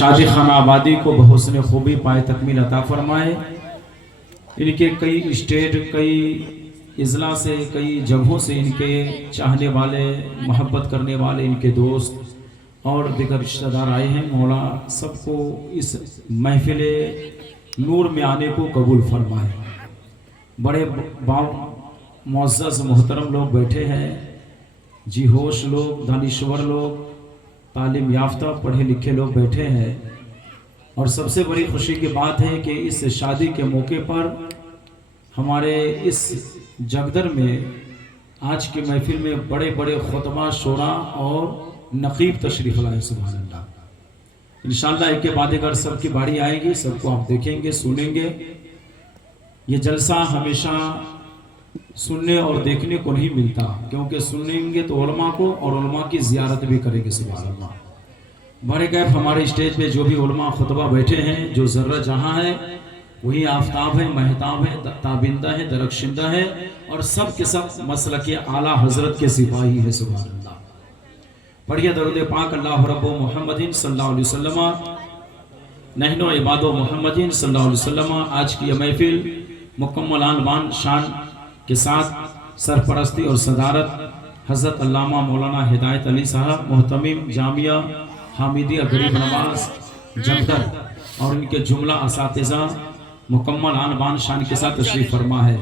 शादी खाना आबादी को बहुस्न खूबी पाए तकमील अता फरमाए। इनके कई स्टेट, कई इजला से, कई जगहों से इनके चाहने वाले, मोहब्बत करने वाले, इनके दोस्त और दिगर रिश्तेदार आए हैं। मौला सबको इस महफिल नूर में आने को कबूल फरमाए। बड़े मुअज़्ज़ज़ मोहतरम लोग बैठे हैं, जी होश लोग, दानिश्वर लोग, तालीम याफ्ता पढ़े लिखे लोग बैठे हैं। और सबसे बड़ी खुशी की बात है कि इस शादी के मौके पर हमारे इस जगदर में आज की महफिल में बड़े बड़े खुतबा, शोरा और नकीब तशरीफ लाए। सुभान अल्लाह। इंशाअल्लाह एक के बाद एक सबकी बारी आएगी, सबको आप देखेंगे, सुनेंगे। ये जलसा हमेशा सुनने और देखने को नहीं मिलता, क्योंकि सुनेंगे तो उलमा को और उलमा की ज़ियारत भी करेंगे। सुभान अल्लाह। बड़े गैब हमारे स्टेज पे जो भी उलमा खुतबा बैठे हैं, जो ज़र्रा जहाँ है वही आफ्ताब है, महताब है, ताबिंदा है, दरख्शिंदा है, और सब के सब मसलक आला हजरत के सिपाही है। सुभान अल्लाह। पढ़िए दरूद पाक अल्लाह रब्बो मुहम्मदिन सल्लल्लाहु अलैहि वसल्लम नहनो इबादो मुहम्मदिन सल्लल्लाहु अलैहि वसल्लम। आज की यह महफिल मुकम्मल आन शान के साथ सरपरस्ती और सदारत हज़रत अल्लामा मौलाना हिदायत अली साहब, मोहतमिम जामिया हामिदिया गरीब नवाज जमदर, और इनके जुमला असातिज़ा मुकम्मल आन बान शान के साथ तशरीफ़ फरमा है।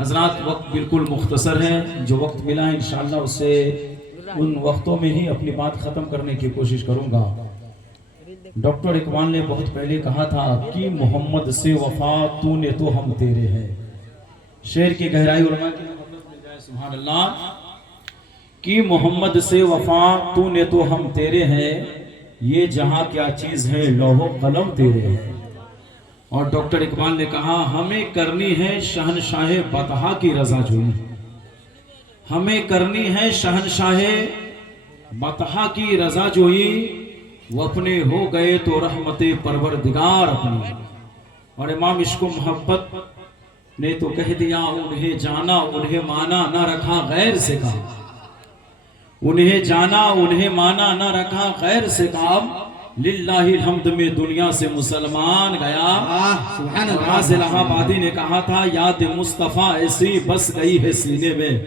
हजरात, वक्त बिल्कुल मुख्तसर है, जो वक्त मिला है इंशाअल्लाह उससे उन वक्तों में ही अपनी बात ख़त्म करने की कोशिश करूँगा। डॉक्टर इकबाल ने बहुत पहले कहा था कि मोहम्मद से वफा तूने तो हम तेरे हैं। शेर की गहराई उलमा की मतलब मिल जाए। सुभान अल्लाह। कि मोहम्मद से वफा तूने तो हम तेरे हैं, ये जहां क्या चीज है लौहो कलम तेरे हैं। और डॉक्टर इकबाल ने कहा हमें करनी है शहनशाहे बतहा की रजा जोई, हमें करनी है शहनशाहे बतहा की रजा जोई, वो अपने हो गए तो रहमते परवरदिगार अपनी। और इमाम इश्क मोहब्बत ने तो कह दिया उन्हें जाना उन्हें माना न रखा गैर से काम, उन्हें जाना उन्हें माना न रखा गैर से काम, लिल्लाहिल हम्द में दुनिया से मुसलमान गया। राज़ इलाहाबादी ने कहा था याद मुस्तफ़ा ऐसी बस गई है सीने में।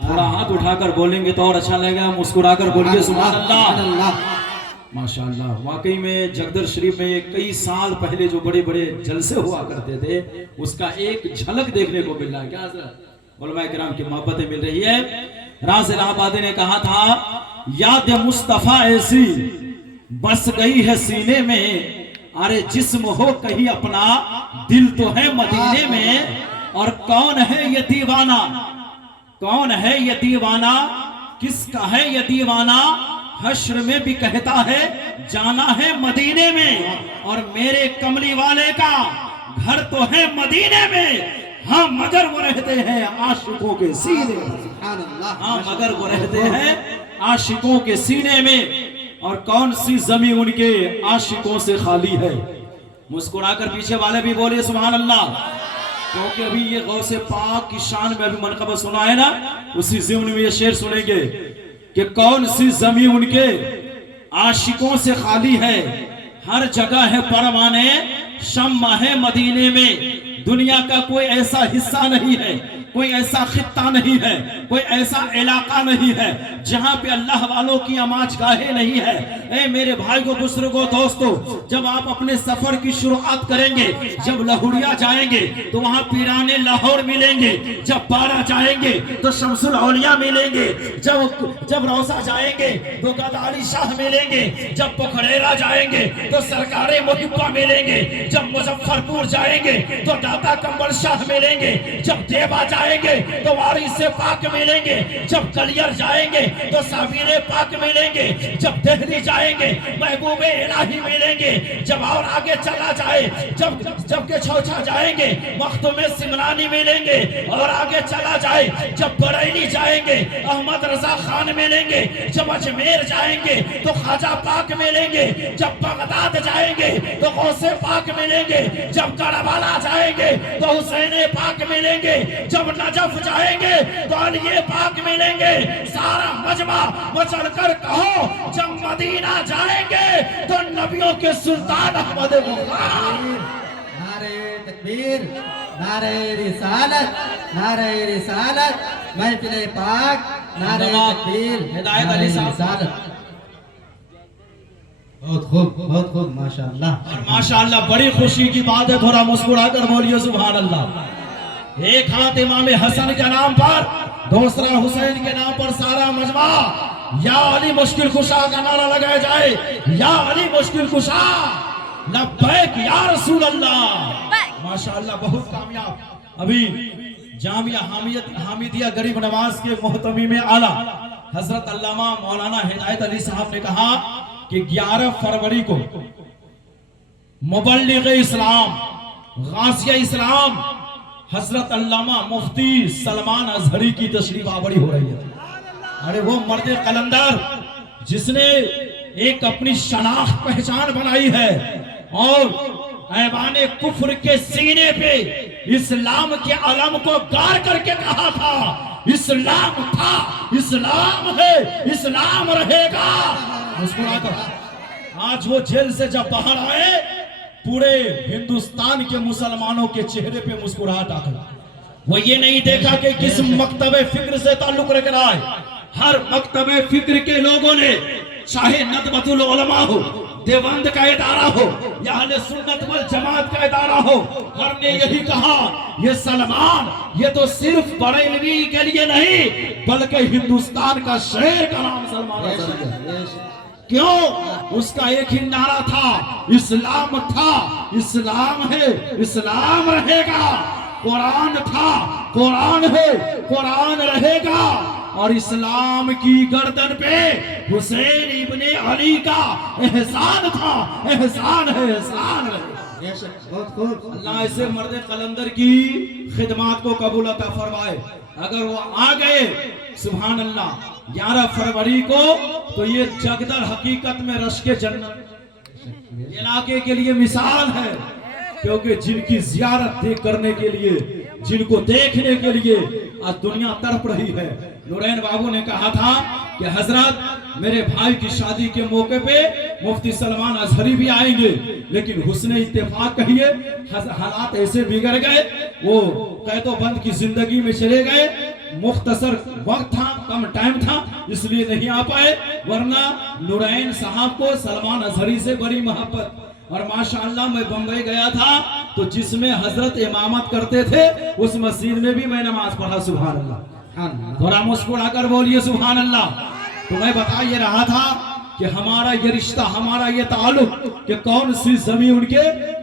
थोड़ा हाथ उठाकर बोलेंगे तो और अच्छा लगेगा, मुस्कुराकर बोलिए सुभान अल्लाह। माशाअल्लाह। वाकई में जगदर शरीफ में कई साल पहले जो बड़े बड़े जलसे हुआ करते थे, उसका एक झलक देखने को मिल रहा है। क्या हज़रत उलमा किराम की मोहब्बतें मिल रही है। राज़ इलाहाबादी ने कहा था याद मुस्तफ़ा ऐसी बस गई है सीने में, अरे जिस्म हो कहीं अपना दिल तो है मदीने में। और कौन है ये दीवाना, कौन है ये दीवाना, किसका है ये दीवाना, हश्र में भी कहता है जाना है मदीने में। और मेरे कमली वाले का घर तो है मदीने में, हाँ मगर वो रहते हैं आशिकों के सीने में। हाँ मगर वो रहते हैं आशिकों के सीने में। और कौन सी जमीन उनके आशिकों से खाली है। मुस्कुराकर पीछे वाले भी बोलिए सुभान अल्लाह। क्योंकि अभी ये गौसे पाक की शान में अभी मनक़बा सुना है ना, उसी ज़िम्न में ये शेर सुनेंगे कि कौन सी जमीन उनके आशिकों से खाली है, हर जगह है परवाने शम्मा है मदीने में। दुनिया का कोई ऐसा हिस्सा नहीं है, कोई ऐसा खित्ता नहीं है, कोई ऐसा इलाका नहीं है जहां पे अल्लाह वालों की आमाज गाहें नहीं है। ए मेरे भाइयों बुजुर्गों दोस्तों, जब आप अपने सफर की शुरुआत करेंगे, जब लहुरिया जाएंगे तो वहां पीराने लाहौर मिलेंगे, जब बारा जाएंगे तो शमसुल औलिया मिलेंगे, जब रौसा जाएंगे तो गदारी शाह मिलेंगे, जब पोखरेरा जाएंगे तो सरकारे मुहिब्बा मिलेंगे, जब मुजफ्फरपुर जाएंगे तो दाता कंबल शाह मिलेंगे, जब देवा जाएंगे तो वारिस से पाक मिलेंगे, जब कलियर जाएंगे तो साबिरे पाक मिलेंगे, जब दिल्ली जाएंगे महबूबे इलाही मिलेंगे, जब और आगे चला जाए जब के छौछा जाएंगे मखदूमे सिमरानी मिलेंगे, और आगे चला जाए जब बरेली जाएंगे अहमद रजा खान मिलेंगे, जब अजमेर जाएंगे तो ख्वाजा पाक मिलेंगे, जब बगदाद जाएंगे तो गौसे पाक मिलेंगे, जब करबला जाएंगे तो हुसैन पाक मिलेंगे, जब جب نجف جائیں گے تو علی پاک ملیں گے. سارا مجمع مچل کر کہو جب مدینہ جائیں گے تو نبیوں کے سلطان احمد بخاری. نعرہ تکبیر، نعرہ رسالت، نعرہ رسالت، محفل پاک، نعرہ تکبیر، ہدایت علی صاحب. رسالت. بہت خوب، بہت خوب، ماشاءاللہ. اور ماشاءاللہ بڑی خوشی کی بات ہے، تھوڑا مسکرا کر بولیے سبحان اللہ. ایک ہاتھ امام حسن کے نام پر، دوسرا حسین کے نام پر سارا مجمع یا علی مشکل کشا کا نعرہ لگایا جائے. یا علی مشکل کشا، لبیک یا رسول اللہ. ماشاءاللہ بہت کامیاب. ابھی جامعہ حامدیہ غریب نواز کے محتمیم اعلیٰ حضرت علامہ مولانا ہدایت علی صاحب نے کہا کہ 11 فروری کو مبلغ اسلام، غازی اسلام حضرت علامہ مفتی سلمان ازہری کی تشریف آوری ہو رہی ہے. ارے وہ مرد قلندر جس نے ایک اپنی شناخت پہچان بنائی ہے اور ایوان کفر کے سینے پہ اسلام کے علم کو گار کر کے کہا تھا اسلام تھا، اسلام ہے، اسلام رہے گا. مسکرا کر آج وہ جیل سے جب باہر آئے پورے ہندوستان کے مسلمانوں کے چہرے پہ مسکراہٹ آ گئی. وہ یہ نہیں دیکھا کہ کس مکتب فکر سے تعلق رکھ رہا ہے. ہر مکتب فکر کے لوگوں نے، چاہے ندوۃ العلماء ہو، دیوبند کا ادارہ ہو یا اہل سنت والجماعت کا ادارہ ہو، ہر نے یہی کہا یہ سلمان یہ تو صرف بریلوی کے لیے نہیں بلکہ ہندوستان کا شہر کا نام سلمان ہے. کیوں؟ اس کا ایک ہی نعرہ تھا اسلام تھا، اسلام ہے، اسلام رہے گا. قرآن تھا، قرآن ہے، قرآن رہے گا. اور اسلام کی گردن پہ حسین ابن علی کا احسان تھا، احسان ہے، احسان ہے. بہت خوب. اللہ ایسے مرد قلندر کی خدمات کو قبول عطا فرمائے. اگر وہ آ گئے سبحان اللہ 11 فروری کو تو یہ جگدر حقیقت میں رشک جنت علاقے کے لیے مثال ہے. کیونکہ جن کی زیارت کرنے کے لیے، جن کو دیکھنے کے لیے آج دنیا تڑپ رہی ہے. نورین بابو نے کہا تھا کہ حضرت میرے بھائی کی شادی کے موقع پہ مفتی سلمان ازہری بھی آئیں گے، لیکن حسن اتفاق کہیے حالات ایسے بگڑ گئے، وہ قید و بند کی زندگی میں چلے گئے. مختصر وقت تھا، کم ٹائم تھا، اس لیے نہیں آ پائے. ورنہ نورین صاحب کو سلمان ازہری سے بڑی محبت. اور ماشاءاللہ میں بمبئی گیا تھا تو جس میں حضرت امامت کرتے تھے اس مسجد میں بھی میں نماز پڑھا. سبحان اللہ. تھوڑا مسکرا کر بولیے سبحان اللہ. تو میں بتا یہ رہا تھا کہ ہمارا یہ رشتہ، ہمارا یہ تعلق کہ کون سی زمین ان کے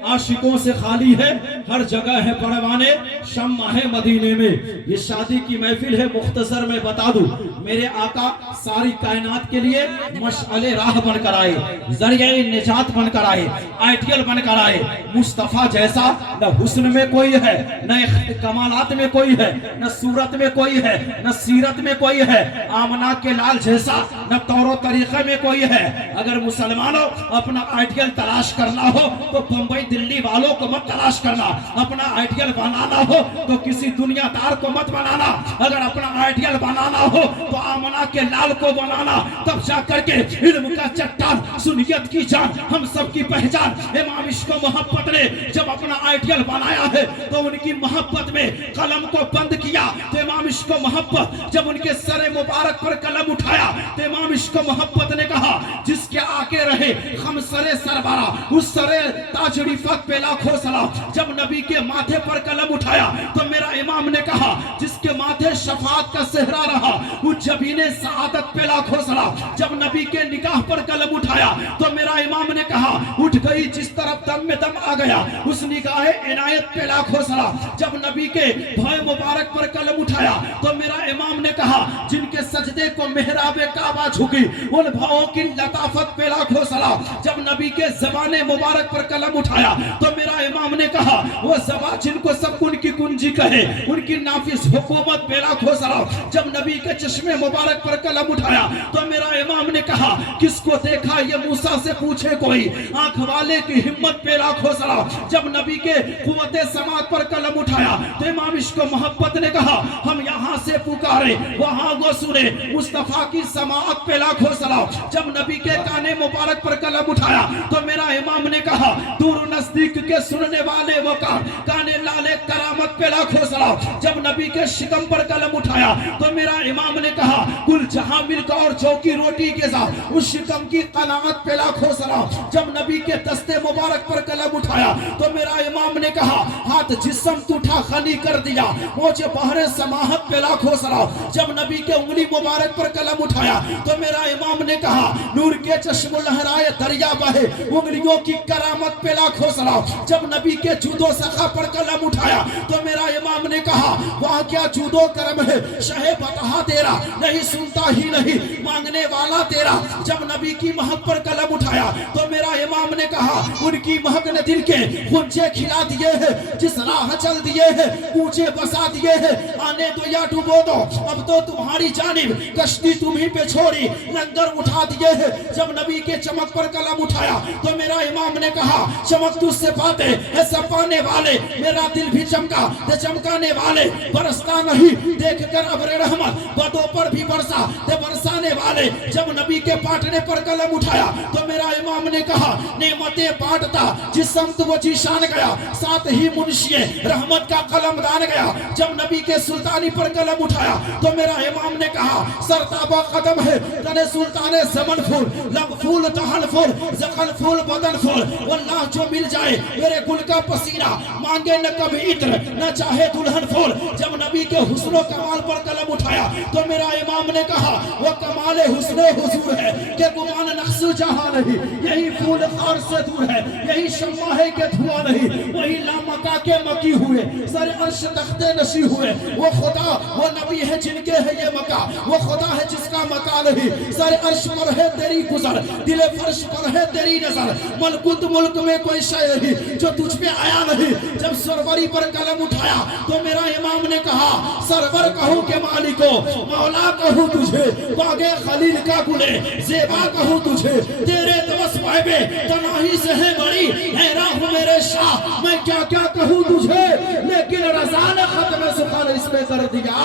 عاشقوں سے خالی ہے. ہر جگہ ہے پروانے، شمع ہے مدینے میں. یہ شادی کی محفل ہے، مختصر میں بتا دوں. میرے آقا ساری کائنات کے لیے مشعل راہ بن کر آئے، ذریعہ نجات بن کر آئے، آئیڈیل بن کر آئے. مصطفیٰ جیسا نہ حسن میں کوئی ہے، نہ کمالات میں کوئی ہے، نہ صورت میں کوئی ہے، نہ سیرت میں کوئی ہے. آمنہ کے لال جیسا نہ طور و طریقے میں کوئی ہے. اگر مسلمانوں اپنا آئیڈیل تلاش کرنا ہو تو بمبئی دلی والوں کو مت تلاش کرنا. اپنا آئیڈیل بنانا ہو تو کسی دنیا دار کو مت بنانا. اگر اپنا آئیڈیل بنانا ہو تو آمنہ کے لال کو بنانا. تب جا کر کے علم کا چٹان، سنیت کی جان، ہم سب کی پہچان. امام عشق و محبت نے جب اپنا آئیڈیل بنایا ہے تو ان کی محبت میں قلم کو بند کیا. تو امام عشق و محبت جب ان کے سر مبارک پر قلم اٹھایا تو امام عشق و محبت نے کہا جس کے آگے رہے ہم سر سربراہ، اس سر تاج رفعت پہ لاکھوں سلام. جب نبی کے ماتھے پر قلم اٹھایا تو میرا امام نے کہا جس کے ماتھے شفاعت کا صحرا رہا اس جبین سعادت پہ لاکھوں سلام. جب نبی کے نگاہ پر قلم اٹھایا تو میرا امام نے کہا اٹھ گئی جس طرف دم میں دم آ گیا اس نگاہ عنایت پہ لاکھوں سلام. جب نبی کے بھائی مبارک پر قلم اٹھایا تو میرا امام نے کہا جن کے سجدے کو محراب کعبہ جھکی ان بھاؤں کی لطافت پہ لاکھوں سلام. جب نبی کے زبان مبارک پر قلم اٹھایا تو میرا मेरा इमाम ने कहा वो ज़बा जिनको सब उनकी कुंजी कहे, उनकी नाफिस हुकूमत बेला खोसरा। जब नबी के चश्मे मुबारक पर कलम उठाया तो मेरा इमाम ने कहा किसको देखा ये मूसा से पूछे कोई, आंख वाले की हिम्मत बेला खोसरा। जब नबी के कुव्वते समात पर कलम उठाया तो इमाम इश्क मोहब्बत ने कहा हम यहाँ से पुकारे वहाँ वो सुने, मुस्तफा की समात पे लाखों सलाम। जब नबी के काने मुबारक पर कलम उठाया तो मेरा इमाम ने कहा दूर नजदीक के सुनने वाले वो काने लाले करामत पे लाखों सलाम। जब नबी के शिकम पर कलम उठाया तो मेरा इमाम ने कहा कुल जहां मिलकर और चौकी रोटी के साथ उस शिकम की कनामत पे लाखों सलाम। जब नबी के दस्ते मुबारक पर कलम उठाया तो मेरा इमाम ने कहा हाथ जिस्म टूटा खनी कर दिया, मुझे बहरे समाहत पे लाखों सलाम। जब नबी के उंगली मुबारक पर कलम उठाया तो मेरा इमाम ने कहा नूर के चश्मे लहराए दरिया बहे, उंगलियों की करामत पे लाखों सलाम। जब नबी के जूदो सखा पर कलम उठाया तो मेरा इमाम ने कहा वहाँ क्या जूदो करम है, शहे बतहा तेरा नहीं सुनता ही नहीं मांगने वाला तेरा। जब नबी की महक पर कलम उठाया तो मेरा इमाम ने कहा उनकी महक ने दिल के गुंजे खिला दिए हैं, जिस राह चल दिए हैं ऊंचे बसा दिए हैं, आने दो या डूबो दो अब तो तुम्हारी जानिब कश्ती तुम्ही पे छोड़ी लंगर उठा दिए हैं। जब नबी के चमक पर कलम उठाया तो मेरा इमाम ने कहा चमक तुझसे बातें है सपाने वाले, मेरा दिल भी चमका ते चमकाने वाले, बरसता नहीं देख कर अबरे रहमत बदों पर भी बरसा ते बरसाने वाले। जब नबी के पाटने पर कलम उठाया तो मेरा इमाम ने कहा नेमतें बांटता जिस समत वो जीशान गया, साथ ही मुंशिए रहमत का कलम दान गया। जब नबी के सुल्तानी पर कलम उठाया तो मेरा इमाम ने कहा सरताबा कदम है तने सुल्ताने ज़मन फूल लब फूल तहल फूल ज़कल फूल बदन फूल, वल्लाह जो मिल जाए मेरे गुल का पसीना मांगे न कभी इत्र न चाहे दुल्हन फूल। जब नबी के हुस्नो कमाल पर कलम उठाया तो मेरा इमाम ने कहा वो कमाल हुस्नो हुजूर है कि गुमान नक्श जहां नहीं, यही फूल खार से दूर है, यही शम्मा है कि धुआं नहीं, वही लामका के मकी हुए सर अर्श तख्ते नशी हुए। वो खुदा वो नबी है जिनके है ये मका, वो खुदा है जिसका मका नहीं, सर अर्श पर है तेरी गुजर, दिले फर्श पर है तेरी नजर, मलकुत मुल्क में कोई शय नहीं जो तुझ पे आया नहीं। जब सरवरी पर कलम उठाया तो मेरा इमाम ने कहा सरवर कहूँ के मालिको मौला कहूँ तुझे, बागे खलील का गुले ज़ेबा कहूँ तुझे, तेरे तवस पाए तनाही से है बड़ी हैरान हूँ मेरे शाह मैं क्या क्या कहूँ तुझे, लेकिन रज़ा ने खत्म सुखान इसमें कर दिया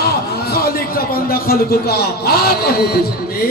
खालिक का बंदा खल्क का कहूँ तुझे।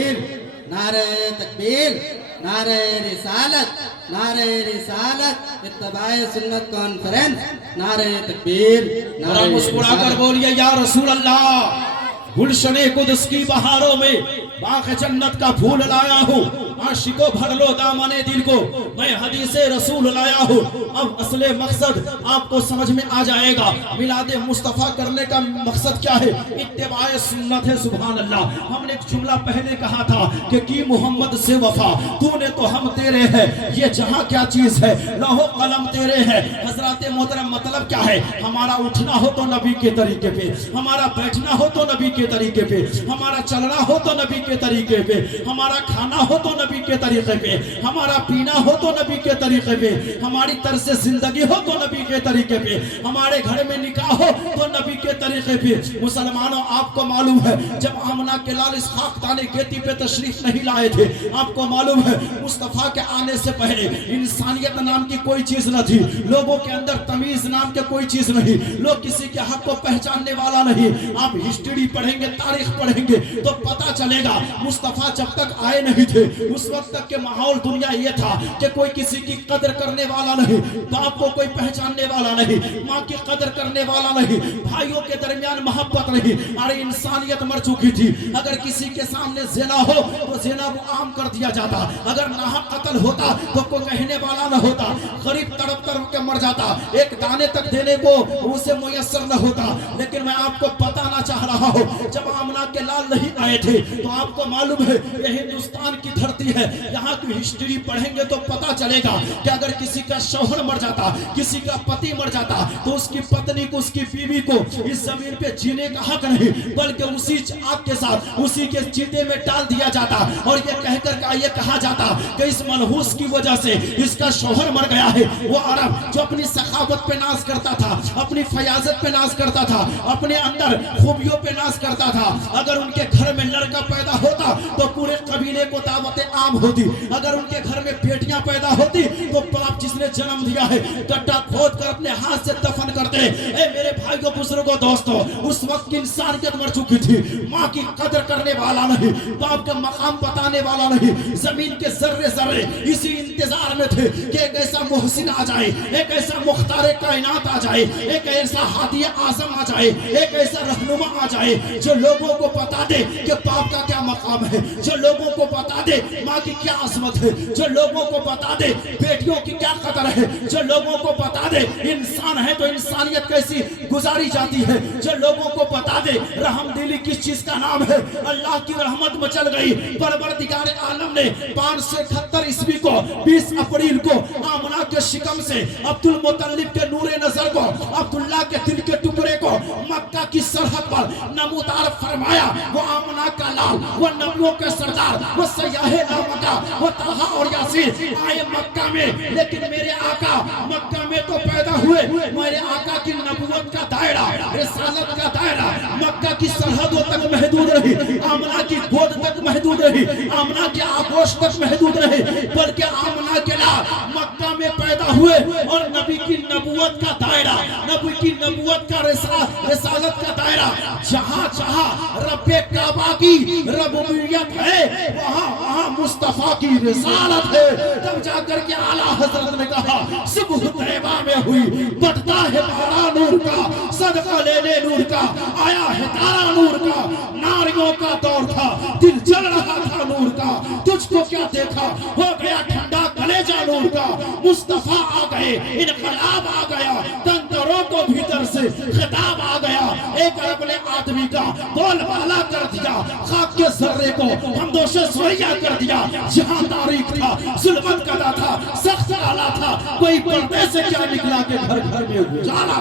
नारे तकबीर, नारे रिसालत, नारे रिसालत, इत्तबाए सुन्नत कॉन्फ्रेंस, नारे तकबीर, नारे मुस्कुरा कर बोलिए या रसूल अल्लाह। गुलशने कुद्स की बहारों में बाग जन्नत का फूल लाया हूँ, आशिको भर लो दामने दिल को मैं हदीसे रसूल लाया हूँ। अब असले मकसद आपको समझ में आ जाएगा, मिलादे मुस्तफ़ा करने का मकसद क्या है, इत्तिबाए सुन्नत है। सुभान अल्लाह। हमने एक जुमला पहले कहा था कि की मोहम्मद से वफा तूने तो हम तेरे हैं, ये जहाँ क्या चीज़ है लौहो कलम तेरे है। हजरत मोहतरम मतलब क्या है, हमारा उठना हो तो नबी के तरीके पे, हमारा बैठना हो तो नबी के तरीके पे, हमारा चलना हो तो नबी के तरीके पे, हमारा खाना हो तो नबी के तरीके पे, हमारा पीना हो तो नबी के तरीके पे, हमारी तरस जिंदगी हो तो नबी के तरीके पे, हमारे घर में निकाह हो तो नबी के तरीके पे। मुसलमानों आपको मालूम है जब आमना के लाल इस खाकदाने खेती पे तशरीफ नहीं लाए थे, आपको मालूम है मुस्तफ़ा के आने से पहले इंसानियत नाम की कोई चीज न थी, लोगों के अंदर तमीज नाम के कोई चीज नहीं, लोग किसी के हक को पहचानने वाला नहीं। आप हिस्ट्री पढ़ेंगे तारीख पढ़ेंगे तो पता चलेगा मुस्तफ़ा जब तक आए नहीं थे उस वक्त तक के माहौल दुनिया ये था कि कोई किसी की कदर करने वाला नहीं, बाप को कोई पहचानने वाला नहीं, माँ की कदर करने वाला नहीं, भाइयों के दरमियान मोहब्बत नहीं। अरे इंसानियत मर चुकी थी, अगर किसी के सामने ज़िना हो तो ज़िना वो आम कर दिया जाता, अगर नाहक कत्ल होता तो कोई कहने वाला न होता, गरीब तड़प तड़प के मर जाता, एक दाने तक देने को उसे मुयस्सर न होता। लेकिन मैं आपको बताना चाह रहा हूँ जब आमना के लाल नहीं آئے تھے. تو آپ کو معلوم ہے یہ ہندوستان کی دھرتی ہے, یہاں کی ہسٹری پڑھیں گے تو پتا چلے گا کہ اگر کسی کا شوہر مر جاتا, کسی کا پتی مر جاتا, تو اس کی پتنی کو, اس کی بیوی کو اس زمین پہ جینے کا حق نہیں, بلکہ اسی آگ کے ساتھ اسی کے چیتے میں ڈال دیا جاتا, اور یہ کہہ کر یہ کہا جاتا کہ اس منحوس کی وجہ سے اس کا شوہر مر گیا ہے. وہ عرب جو اپنی سخاوت پہ ناز کرتا تھا, اپنی فیاضت پہ ناز کرتا تھا, اپنے اندر خوبیوں پہ ناز کرتا تھا, اگر ان کے گھر میں لڑکا پیدا ہوتا تو پورے قبیلے کو دعوت عام ہوتی, اگر ان کے گھر میں بیٹیاں پیدا ہوتی تو باپ جس نے جنم دیا ہے گڈھا کھود کر اپنے ہاتھ سے دفن کرتے. اے میرے بھائیوں بزرگوں دوستوں, اس وقت کی انسانیت مر چکی تھی. ماں کی قدر کرنے والا نہیں, باپ کا مقام بتانے والا نہیں, زمین کے ذرے ذرے اسی انتظار میں تھے کہ ایک ایسا محسن آ جائے, ایک ایسا مختار کائنات آ جائے, ایک ایسا ہادی اعظم آ جائے, ایک ایسا رہنما آ جائے جو لوگوں کو بتا دے کہ باپ کا کیا مقام ہے, جو لوگوں کو بتا دے ماں کی کیا عظمت ہے, جو لوگوں کو بتا دے بیٹیوں کی کیا قدر ہے, جو لوگوں کو بتا دے انسان ہے تو انسانیت کیسی گزاری جاتی ہے, جو لوگوں کو بتا دے رحم دلی کس چیز کا نام ہے. اللہ کی رحمت مچل گئی. پروردگار عالم نے 571 عیسوی کو 20 اپریل کو آمنہ کے شکم سے عبد المطلب کے نور نظر کو, عبداللہ کے دل کے ٹکڑے کو مکہ کی سرحد پر نمودار فرمایا. وہ آمنہ کا لال, وہ نبیوں کے سردار, وہ سیاہ لامکہ, وہ طلحہ اور یاسین آئے مکہ میں, لیکن میرے آقا مکہ میں تو پیدا ہوئے, میرے آقا کی نبوت کا دائرہ, رسالت کا دائرہ مکہ کی سرحدوں تک محدود رہی, آمنہ کی گود تک محدود رہی, آمنہ کی آغوش تک محدود رہی, بلکہ آمنہ کے لال مکہ میں پیدا ہوئے, اور نبی کی نبوت کا دائرہ, نبی کی نبوت کا رسالت کا دائرہ جہاں جہاں رب کعبہ کی ربوبیت ہے وہاں مصطفیٰ کی رسالت ہے. تب جا کر کے اعلیٰ حضرت نے کہا صبح طیبہ میں ہوئی بٹتا ہے پارا نور کا, صدقہ لے لے نور کا, آیا ہے تارا نور کا, ناریوں کا دور تھا, دل جل رہا تھا نور کا, تجھ کو کیا دیکھا ہو گیا ٹھنڈا کلیجہ نور کا. مصطفیٰ آ گئے, انقلاب آ گیا, تندروں کو بھیتر سے خطاب آ گیا, ایک عرب نے آدمی کا بول بالا کر دیا, خاک کے ذرے کو ہمدوش سویا کر دیا. جہاں تاریخ تھا, ظلمت کا تھا, سخت آلہ تھا, کوئی پردے سے کیا نکلا کہ گھر گھر میں اجالا.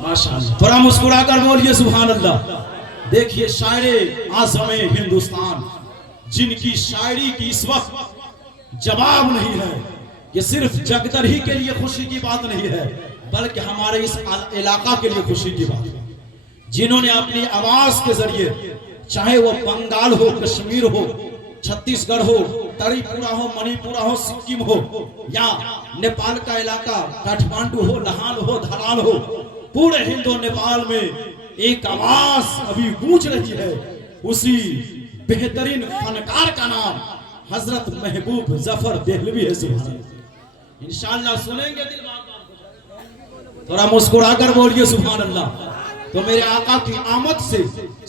ماشاءاللہ. تھوڑا مسکرا کر بولیے سبحان اللہ. دیکھیے شاعر اعظم ہندوستان جن کی شاعری کی اس وقت جواب نہیں ہے, یہ صرف جگدر ہی کے لیے خوشی کی بات نہیں ہے, بلکہ ہمارے اس علاقہ کے لیے خوشی کی بات ہے, جنہوں نے اپنی آواز کے ذریعے, چاہے وہ بنگال ہو, کشمیر ہو, چھتیس گڑھ ہو, تری پورا ہو, منی پورا ہو, سکم ہو, یا نیپال کا علاقہ کاٹھمانڈو ہو, لہال ہو, دھرال ہو, پورے ہند و نیپال میں ایک آواز ابھی گونج رہی ہے. اسی بہترین فنکار کا نام حضرت محبوب ظفر دہلوی ہے. سبحان اللہ. انشاءاللہ سنیں گے دل بات, تھوڑا مسکرا کر بولیے سبحان اللہ. تو میرے آقا کی آمد سے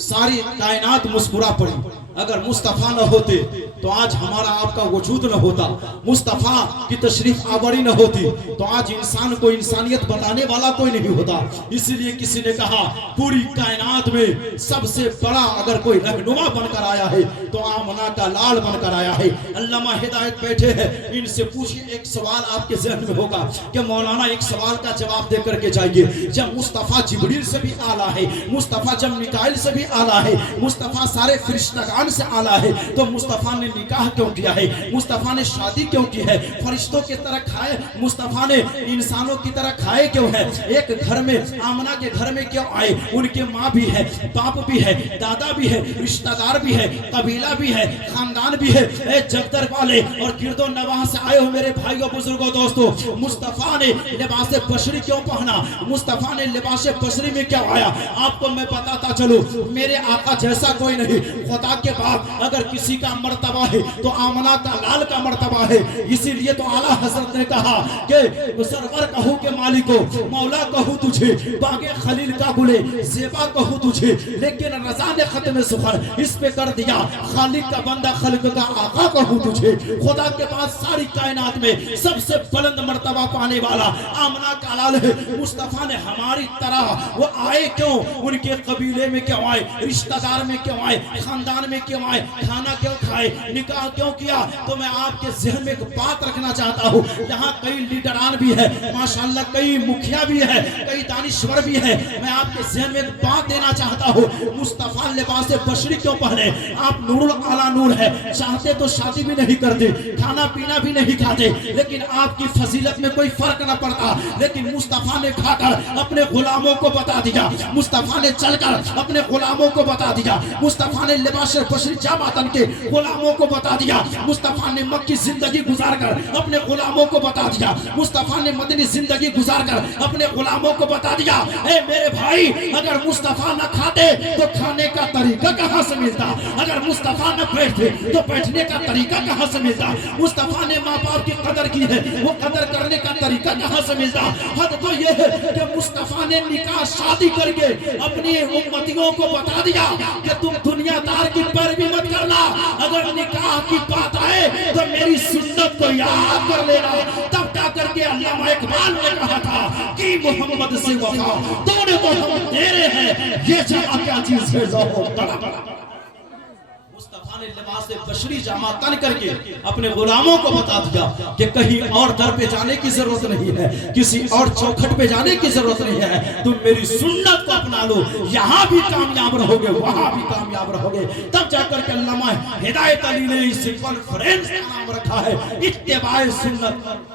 ساری کائنات مسکرا پڑی. اگر مصطفیٰ نہ ہوتے تو آج ہمارا آپ کا وجود نہ ہوتا, مصطفیٰ کی تشریف آوری نہ ہوتی تو آج انسان کو انسانیت بتانے والا کوئی نہیں ہوتا. اس لیے کسی نے کہا پوری کائنات میں سب سے بڑا اگر کوئی رہنما بن کر آیا ہے تو آمنہ کا لال بن کر آیا ہے. علامہ ہدایت بیٹھے ہیں, ان سے پوچھیں, ایک سوال آپ کے ذہن میں ہوگا کہ مولانا ایک سوال کا جواب دے کر کے جائیے. جب مصطفیٰ جبریل سے بھی اعلیٰ ہے, مصطفیٰ جب میکائیل سے بھی اعلیٰ ہے, مصطفیٰ سارے فرشتگان سے اعلیٰ ہے, تو مصطفیٰ نے نکاح کیوں کیا ہے, مصطفیٰ نے شادی کیوں کی ہے, فرشتوں کی طرح کھائے, مصطفیٰ نے انسانوں کی طرح کھائے کیوں ہے, ایک گھر میں آمنہ کے گھر میں کیوں آئے, ان کے ماں بھی ہے, باپ بھی ہے, دادا بھی ہے, رشتہ دار بھی ہے, قبیلہ بھی ہے, خاندان بھی ہے, اے جگدر والے اور گرد و نواح سے آئے ہو میرے بھائیوں بزرگوں دوستو. مصطفیٰ نے لباس بشری کیوں پہنا, مصطفیٰ نے لباس بشری میں کیا آیا, آپ کو میں بتاتا چلوں, میرے آقا جیسا کوئی نہیں. خدا کے بعد اگر کسی کا مرتبہ मर्तबा है तो आमना का लाल का मर्तबा है। इसीलिए तो आला हजरत ने कहा कि सरवर कहूँ के मालिको, मौला कहूँ तुझे, बागे खलील का गुले ज़ेबा कहूँ तुझे, लेकिन रज़ा ने खत्म सुखर इस पे कर दिया, खालिक का बंदा खल्क का आका कहूँ तुझे। खुदा के बाद सारी कायनात में सबसे बुलंद मर्तबा पाने वाला आमना का लाल है। मुस्तफा ने हमारी तरह वो आए क्यों, उनके कबीले में क्यों आए, रिश्तेदार में क्यों आए, खानदान में क्यों आए, खाना क्यों खाए, निकाह क्यों किया। तो मैं आपके ज़हन में एक बात रखना चाहता हूँ, यहाँ कई लीडरान भी है माशाल्लाह, कई मुखिया भी है, कई दानिश्वर भी है। मैं आपके ज़हन में एक बात देना चाहता हूँ, मुस्तफा लिबास बशरी क्यों पहने। आप नूरुल आला नूर है, चाहते तो शादी भी नहीं करते, खाना पीना भी नहीं खाते, लेकिन आपकी फजीलत में कोई फर्क न पड़ता। लेकिन मुस्तफा ने खाकर अपने गुलामों को बता दिया, मुस्तफा ने चलकर अपने गुलामों को बता दिया, मुस्तफा ने लिबास बशरी जामातन के गुलामों को बता दिया, मुस्तफा ने मक्की जिंदगी गुजार कर अपने गुलामों को बता दिया, मुस्तफा ने मदनी जिंदगी गुजार कर अपने गुलामों को बता दिया। ए मेरे भाई, अगर मुस्तफा न खाते तो खाने का तरीका कहां से मिलता, अगर मुस्तफा न बैठते तो बैठने का तरीका कहां से मिलता। मुस्तफा ने माँ बाप की कदर की है, वो कदर करने का तरीका कहां से मिलता। हद तो ये है कि मुस्तफा ने निकाह शादी करके अपनी उम्मतियों को बता दिया कि तुम दुनियादार की पैरवी मत करना, अगर निकाह की बात आए तो मेरी सुन्नत को याद कर लेना। तब जा करके अल्लामा इकबाल ने कहा था कि मोहम्मद से वफा तोड़े तो हम तेरे हैं, ये चाह क्या चीज है लो तड़ा। मुस्तफा ने लिबास बशरी जामा तन करके अपने गुलामों को बता दिया कि कहीं और दर पे जाने की जरूरत नहीं है, किसी और चौखट पे जाने की जरूरत नहीं है, तुम मेरी सुन्नत को अपना लो, यहाँ भी कामयाब रहोगे, वहां भी कामयाब रहोगे। तब जाकर के अल्लामा हिदायत अली ने इस कॉन्फ्रेंस का नाम रखा है इत्तिबाए सुन्नत।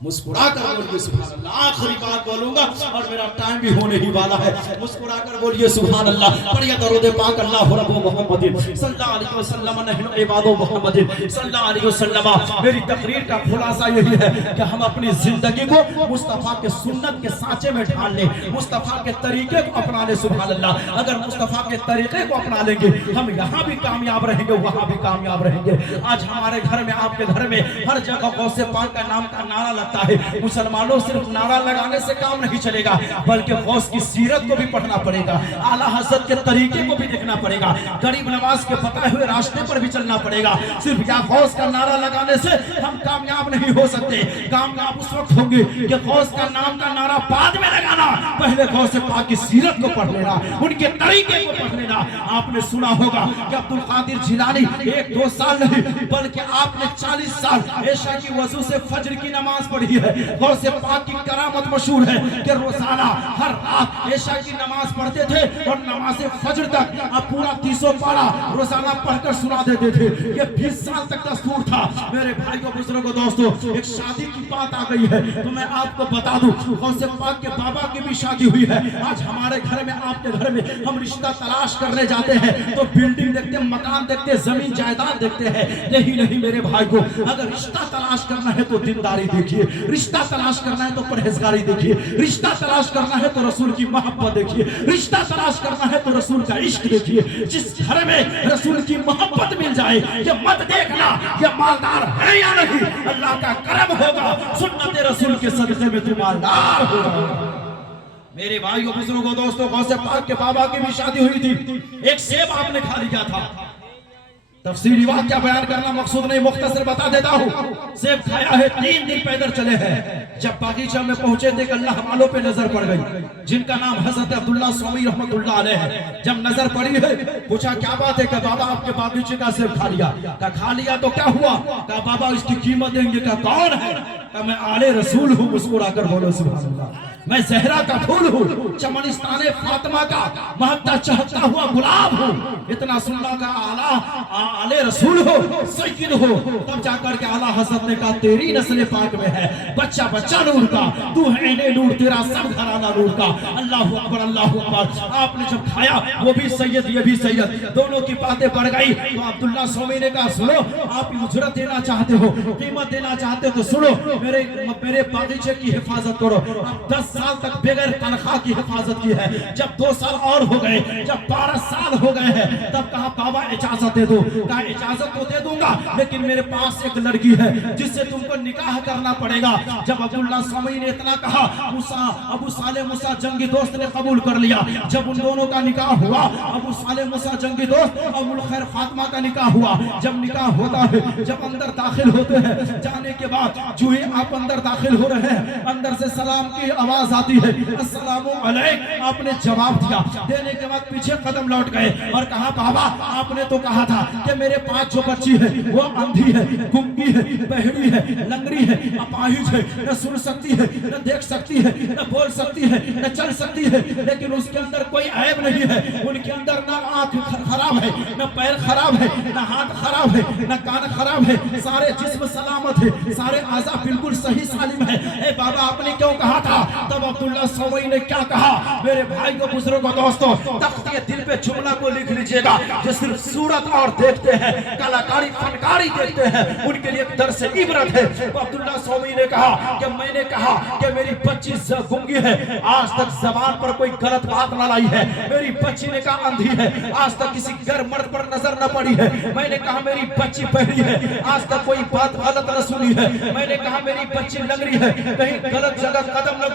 मुस्कुरा कर बोलिए सुभान अल्लाह। आखिरी बात बोलूंगा और मेरा टाइम भी होने ही वाला है। मुस्कुरा कर बोलिए सुभान अल्लाह। पढ़िए दरूद पाक अल्लाह रब्बु मोहम्मद सल्लल्लाहु अलैहि वसल्लम नहनु इबादु मोहम्मद सल्लल्लाहु अलैहि वसल्लम। मेरी तकरीर का खुलासा यही है कि हम अपनी जिंदगी को मुस्तफा के सुन्नत के सांचे में ढाल लें, मुस्तफा के तरीके को अपना लें। सुभान अल्लाह। अगर मुस्तफा के तरीके को अपना लेंगे हम यहाँ भी कामयाब रहेंगे, वहाँ भी कामयाब रहेंगे। आज हमारे घर में, आपके घर में हर जगह गौसे पाक का नाम का नारा है। मुसलमानों सिर्फ नारा लगाने से काम नहीं चलेगा, बल्कि गौस की सीरत को भी पढ़ना पड़ेगा, आला हज़रत के तरीके को भी देखना पड़ेगा, गरीब नवाज के बताए हुए रास्ते पर भी चलना पड़ेगा। सिर्फ या गौस का नारा लगाने से हम कामयाब नहीं हो सकते। कामयाब उस वक्त होंगे कि गौस का नाम का नारा बाद में लगाना, पहले गौस पाक की सीरत को पढ़ लेना, उनके तरीके को पढ़ लेना। आपने सुना होगा कि अब्दुल कादिर जिलानी 1-2 साल नहीं बल्कि आपने 40 साल ऐशा की वजू से फजर की नमाज पढ़ी है। गौसे पाक की करामत मशहूर है कि रोजाना हर रात ऐशा की नमाज पढ़ते थे और नमाज फजर तक अब पूरा 300 पारा रोजाना पढ़कर सुना देते थे। ये 20 साल तक दस्तूर था। मेरे भाइयों बुजुर्गों दोस्तों, एक शादी की बात आ गई है तो मैं आपको बता दूं, गौसे पाक के बाबा की भी शादी हुई है। आज हमारे घर में, आपके घर में हम रिश्ता तलाश करने जाते हैं तो बिल्डिंग देखते, मकान देखते, जमीन जायदाद देखते हैं। यही नहीं मेरे भाई को, अगर रिश्ता तलाश करना है तो दीनदारी देखिए, रिश्ता तलाश करना है तो परहेजगारी देखिए, रिश्ता तलाश करना है तो रसूल की मोहब्बत देखिए, रिश्ता तलाश करना है तो रसूल का इश्क देखिए। जिस घर में रसूल की मोहब्बत मिल जाए, ये मत देखना ये मालदार है या नहीं, अल्लाह का करम होगा, सुन्नत रसूल के सदक़े में तू मालदार होगा। मेरे भाइयों बुजुर्गों दोस्तों, गौसे पाक के बाबा की भी शादी हुई थी। एक सेब आपने खा लिया था। तफसीली वाक़या बयान करना मकसूद नहीं, मुख्तसर बता देता हूँ। सेब खाया है, 3 दिन पैदल चले हैं। जब बागीचा में पहुंचे थे अल्लाह वालों पे नजर पड़ गई, जिनका नाम हजरत अब्दुल्ला स्वामी रहमतुल्लाह अलैह है। जब नजर पड़ी है, पूछा क्या बात है? कि बाबा आपके बागीचे का सेब खा लिया। का खा लिया तो क्या हुआ? का बाबा इसकी कीमत देंगे। का कौन है? का मैं आले रसूल हूँ। मुस्कुरा कर बोलो सुभान अल्लाह। मैं जहरा का फूल हूँ, चमनिस्ताने फातिमा का महकता चहकता हुआ गुलाब हूँ। इतना सुनना का आले रसूल हो, सैयद हो। तब जाकर के आला हज़रत ने कहा तेरी नस्ल पाक में है बच्चा बच्चा नूर का, तू है ने नूर, तेरा सब घराना नूर का। अल्लाह अकबर अल्लाह अकबर। आपने जब खाया वो भी सैयद ये भी सैयद, दोनों की बातें बढ़ गई। तो अब्दुल्ला स्वामी ने कहा सुनो, आप उजरत देना चाहते हो, कीमत देना चाहते हो तो सुनो, मेरे बागीचे की हिफाजत करो। आप 10 10 साल तक बगैर तनख्वाह की हिफाजत की है। जब 2 साल और हो गए, जब 12 साल हो गए हैं, तब कहा बाबा इजाजत दे दो। कहा इजाजत तो दे दूंगा, लेकिन मेरे पास एक लड़की है जिससे तुमको निकाह करना पड़ेगा। जब अब्दुल्ला स्वामी ने इतना कहा, अबू साले मूसा जंगी दोस्त ने कबूल कर लिया। जब उन दोनों का निकाह हुआ, अबू साले मूसा जंगी दोस्त और उल खैर फातिमा का निकाह हुआ। जब निकाह होता है, जब अंदर दाखिल होते हैं, जाने के बाद जो ही आप अंदर दाखिल हो रहे हैं, अंदर से सलाम की आवाज आती है, अस्सलामु अलैकुम। आपने जवाब दिया, देने के बाद पीछे कदम लौट गए और कहा बाबा आपने तो कहा था कि मेरे 5 जो बच्ची है वो अंधी है, गुंगी है, बहरी है, लंगड़ी है, अपाहिज है, न सुन सकती है, न देख सकती है, न बोल सकती है, न चल सकती है, लेकिन उसके अंदर कोई ऐब नहीं है। उनके अंदर न आंख खराब है, न पैर खराब है, न हाथ खराब है, न कान खराब है, सारे जिस्म सलामत है, सारे आज़ा बिल्कुल सही सालिम है। ए बाबा आपने क्यों कहा था? तब अब्दुल्ला सौई ने क्या कहा? मेरे भाई को बुजुर्गों दोस्तों, तख्ते दिल पे जुमला को लिख लीजिएगा। जो सिर्फ सूरत और देखते हैं, कलाकारी फनकारी देखते हैं, उनके लिए एक दर्स इबरत है। तो अब्दुल्ला सौई ने कहा कि मैंने कहा कि मेरी बच्ची गुंगी है, आज तक जबान पर कोई गलत बात न लाई है। मेरी बच्ची ने कहा अंधी है, आज तक किसी गैर मर्द पर नजर न पड़ी है। मैंने कहा मेरी बच्ची बहरी है, आज तक कोई बात गलत न सुनी है। मैंने कहा मेरी बच्ची लंगड़ी है, कहीं गलत जगह कदम न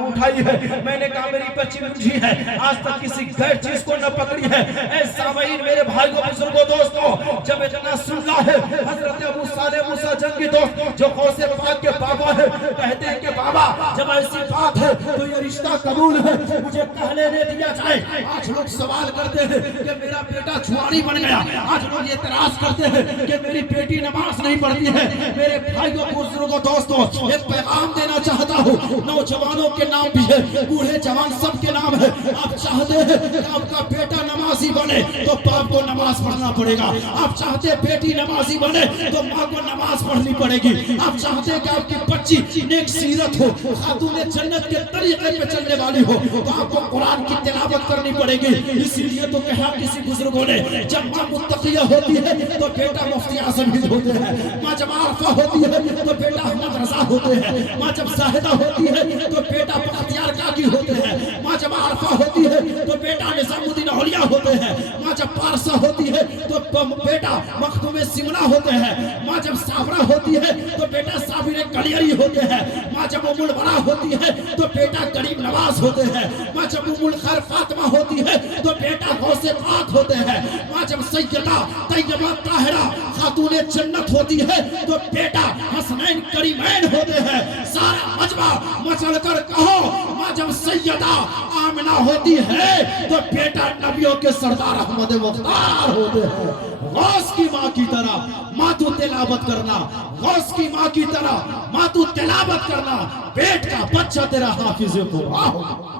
उठाई है। मैंने कहा मेरी बच्ची मुंझी है, आज तक किसी गैर चीज को न पकड़ी है। ऐसा वही मेरे भाई को बुजुर्गों दोस्तों, जब इतना सुनना है, हजरत अबू साले मूसा जंगी दोस्त जो गौसे पाक के बाबा है, कहते हैं कि बाबा जब ऐसी बात है तो ये रिश्ता कबूल है, मुझे कहने दे दिया जाए। आज लोग सवाल करते हैं कि मेरा बेटा जुआरी बन गया, आज लोग एतराज करते हैं कि मेरी बेटी नमाज नहीं पढ़ती है। मेरे भाइयों बुजुर्गों दोस्तों, एक पैगाम देना चाहता हूँ, नौजवानों के नाम भी है, बूढ़े जवान सबके नाम है। आप चाहते हैं कि आपका बेटा नमाजी बने तो बाप को नमाज पढ़ना पड़ेगा। आप चाहते हैं बेटी नमाजी बने तो माँ को नमाज पढ़नी पड़ेगी। आप चाहते हैं कि आपकी बच्ची नेक सीरत हो, खातूने जन्नत के तरीके पे चलने वाली हो, तो आपको कुरान की तिलावत करनी पड़ेगी। इसीलिए तो कहा किसी बुजुर्गों ने, जब माँ मुत्तकिया होती है तो बेटा मुफ्ती आज़म हिंद होते हैं। माँ जब आरफा होती है तो बेटा अहमद रजा होते हैं। माँ जब जाहिदा होती है तो बेटा बख्तियार काकी होते हैं। माँ जब आरफा होती है तो बेटा निजामुद्दीन औलिया होते हैं। माँ जब पारसा होती है तो बेटा मखदूम सिमला होते हैं। माँ जब साबरा होती है तो बेटा साबिर कलियरी होते हैं। माँ जब उमुल बड़ा होती है तो बेटा गरीब नवाज होते हैं। माँ जब उमुल खैर फातिमा होती है तो बेटा गौसे पाक होते हैं। माँ जब सैयदा तैयबा ताहिरा खातूने जन्नत होती है तो बेटा हसनैन करीमैन होते हैं। सारा मजमा मचल कर कहो, माँ जब सैयदा आमिना होती है तो बेटा नबियों के सरदार अहमद मुख्तार होते हैं। गौस की माँ की तरह माँ तू तिलावत करना, गौस की माँ की तरह माँ तू तिलावत करना, पेट का बच्चा तेरा हाफिज कुरान होगा।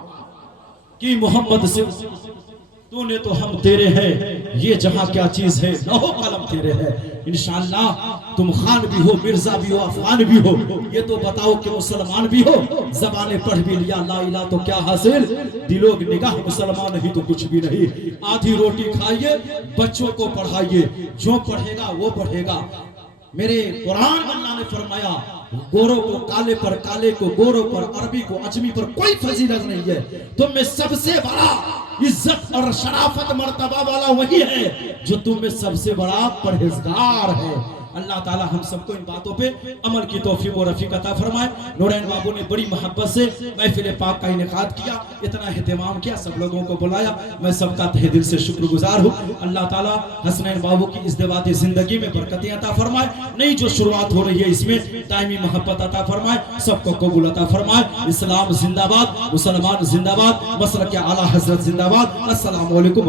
कि मोहम्मद से तूने तो हम तेरे हैं, ये जहां क्या चीज है, लौह कलम तेरे है। इंशाअल्लाह तुम खान भी हो, मिर्जा भी हो, अफगान भी हो, ये तो बताओ कि मुसलमान भी हो। जबाने पढ़ भी लिया ला इलाहा तो क्या हासिल, दिलो की निगाह मुसलमान नहीं तो कुछ भी नहीं। आधी रोटी खाइए, बच्चों को पढ़ाइए, जो पढ़ेगा वो बढ़ेगा। मेरे कुरान अल्लाह ने फरमाया, गोरों को काले पर, काले को गोरों पर, अरबी को अजमी पर कोई फजीलत नहीं है। तुम में सबसे बड़ा इज्जत और शराफत मर्तबा वाला वही है जो तुम में सबसे बड़ा परहेजगार है। अल्लाह ताला हम सबको इन बातों पे अमल की तौफीक और रफीक अता फरमाए। नूरैन बाबू ने बड़ी मोहब्बत से महफिल पाक का इनेकाद किया, इतना एहतमाम किया, सब लोगों को बुलाया। मैं सबका तहे दिल से शुक्रगुजार हूँ। अल्लाह ताला हसनैन बाबू की इस दवाती जिंदगी में बरकतें अता फरमाए। नई जो शुरुआत हो रही है इसमें दायमी मोहब्बत अता फरमाए, सबको कबूल अता फरमाए। इस्लाम जिंदाबाद, मुसलमान जिंदाबाद, मसलक आला हजरत जिंदाबाद। अस्सलामु अलैकुम।